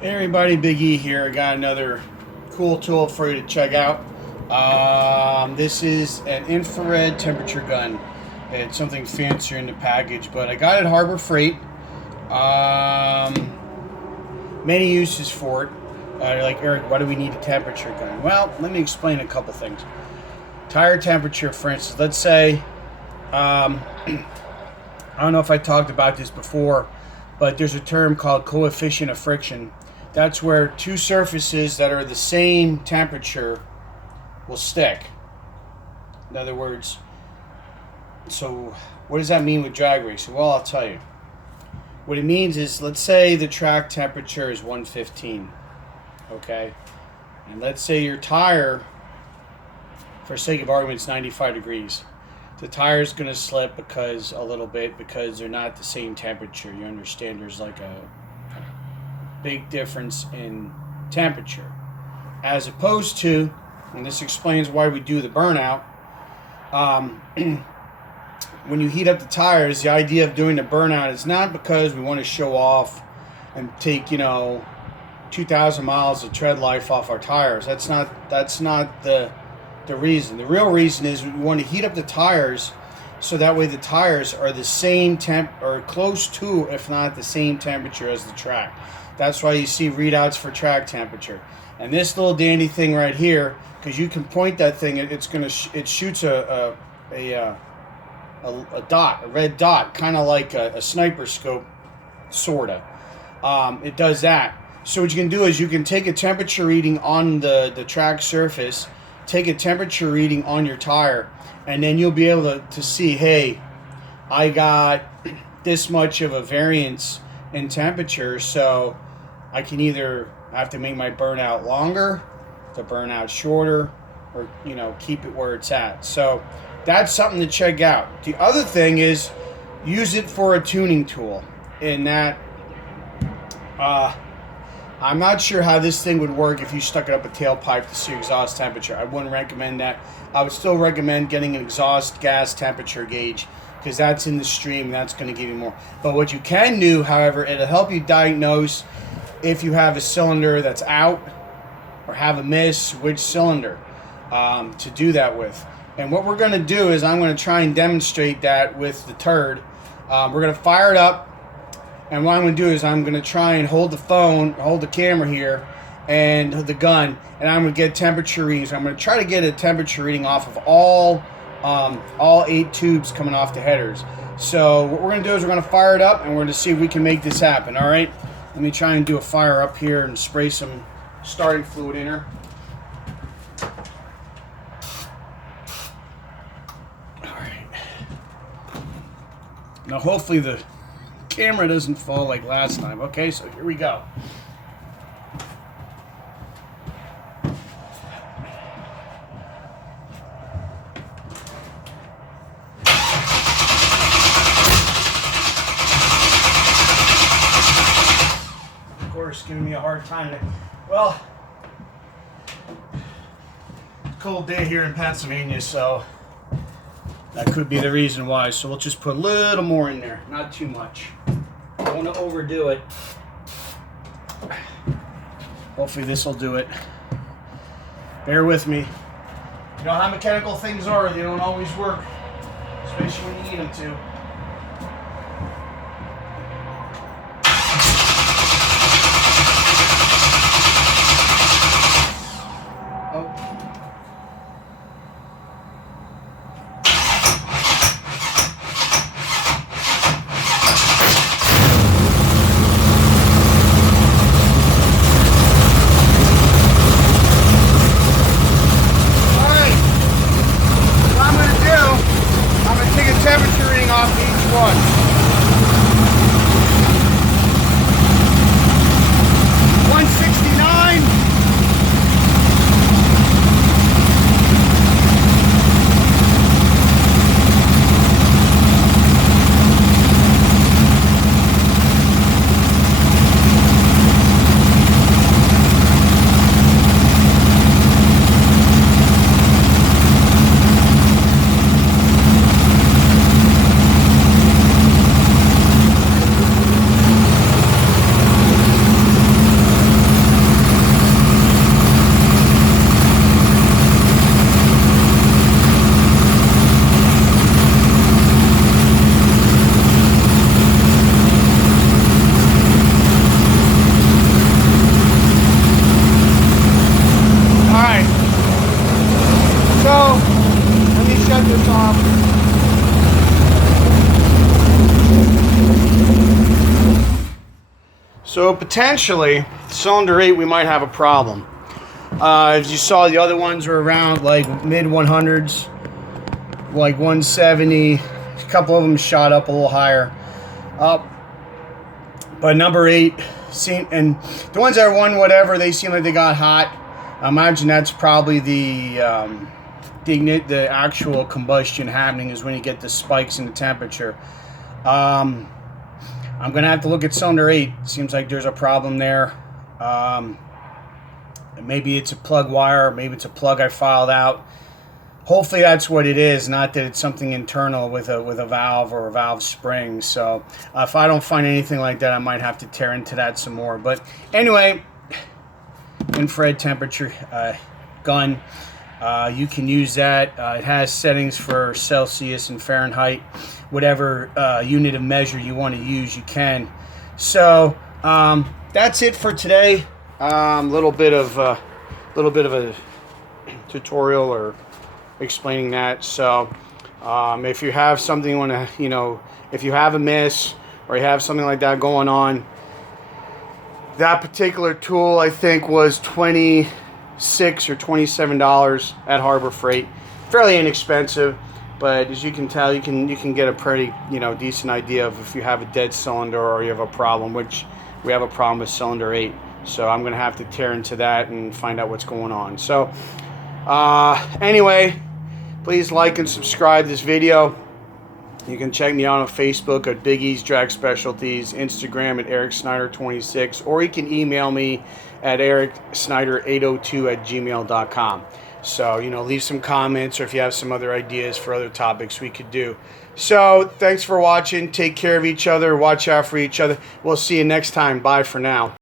Hey everybody, Big E here. I got another cool tool for you to check out. This is an infrared temperature gun. It's something fancier in the package, but I got it at Harbor Freight. Many uses for it. Like, Eric, why do we need a temperature gun? Well, let me explain a couple things. Tire temperature, for instance. Let's say, I don't know if I talked about this before, but there's a term called coefficient of friction. That's where two surfaces that are the same temperature will stick. In other words, so what does that mean with drag racing? Well, I'll tell you. What it means is, let's say the track temperature is 115, okay? And let's say your tire, for sake of argument, is 95 degrees. The tire's going to slip a little bit because they're not the same temperature. You understand there's like a big difference in temperature. As opposed to, and this explains why we do the burnout, when you heat up the tires, the idea of doing the burnout is not because we want to show off and take, 2,000 miles of tread life off our tires. That's not the reason. The real reason is we want to heat up the tires so that way the tires are the same temp, or close to, if not the same temperature as the track. That's why you see readouts for track temperature. And this little dandy thing right here, because you can point that thing, it shoots a dot, a red dot, kind of like a sniper scope, sorta. It does that. So what you can do is you can take a temperature reading on the track surface, take a temperature reading on your tire, and then you'll be able to see, hey, I got this much of a variance in temperature, so I can either have to make my burnout longer, the burnout shorter, or keep it where it's at. So that's something to check out. The other thing is use it for a tuning tool. In that, I'm not sure how this thing would work if you stuck it up a tailpipe to see exhaust temperature. I wouldn't recommend that. I would still recommend getting an exhaust gas temperature gauge, because that's in the stream. That's going to give you more. But what you can do, however, it'll help you diagnose if you have a cylinder that's out or have a miss, which cylinder to do that with. And what we're going to do is I'm going to try and demonstrate that with the turd. We're going to fire it up. And what I'm going to do is I'm going to try and hold the camera here, and the gun, and I'm going to get temperature readings. I'm going to try to get a temperature reading off of all 8 tubes coming off the headers. So what we're going to do is we're going to fire it up, and we're going to see if we can make this happen. All right? Let me try and do a fire up here and spray some starting fluid in her. All right. Now hopefully the camera doesn't fall like last time. Okay, so here we go. Of course, giving me a hard time. Well, cold day here in Pennsylvania, so that could be the reason why. So we'll just put a little more in there, not too much. Don't want to overdo it. Hopefully this will do it. Bear with me. You know how mechanical things are, they don't always work, especially when you need them to. Temperature reading off So potentially, cylinder 8, we might have a problem. As you saw, the other ones were around like mid 100s, like 170. A couple of them shot up a little higher. But number 8, and the ones that run whatever, they seem like they got hot. I imagine that's probably the actual combustion happening is when you get the spikes in the temperature. I'm gonna have to look at cylinder 8. Seems like there's a problem there. Maybe it's a plug wire, maybe it's a plug I filed out. Hopefully that's what it is, not that it's something internal with a valve or a valve spring. So if I don't find anything like that, I might have to tear into that some more. But anyway, infrared temperature gun. You can use that. It has settings for Celsius and Fahrenheit, whatever unit of measure you want to use, you can. So that's it for today. Little bit of a tutorial or explaining that. So if you have something you want to, if you have a miss or you have something like that going on, that particular tool I think was $26 or $27 at Harbor Freight. Fairly inexpensive, but as you can tell, you can get a pretty decent idea of if you have a dead cylinder or you have a problem, which we have a problem with cylinder 8. So I'm gonna have to tear into that and find out what's going on. So anyway, please like and subscribe this video. You can check me out on Facebook at Big E's Drag Specialties, Instagram at EricSnyder26, or you can email me at ericsnyder802@gmail.com. So, leave some comments, or if you have some other ideas for other topics we could do. So, thanks for watching. Take care of each other. Watch out for each other. We'll see you next time. Bye for now.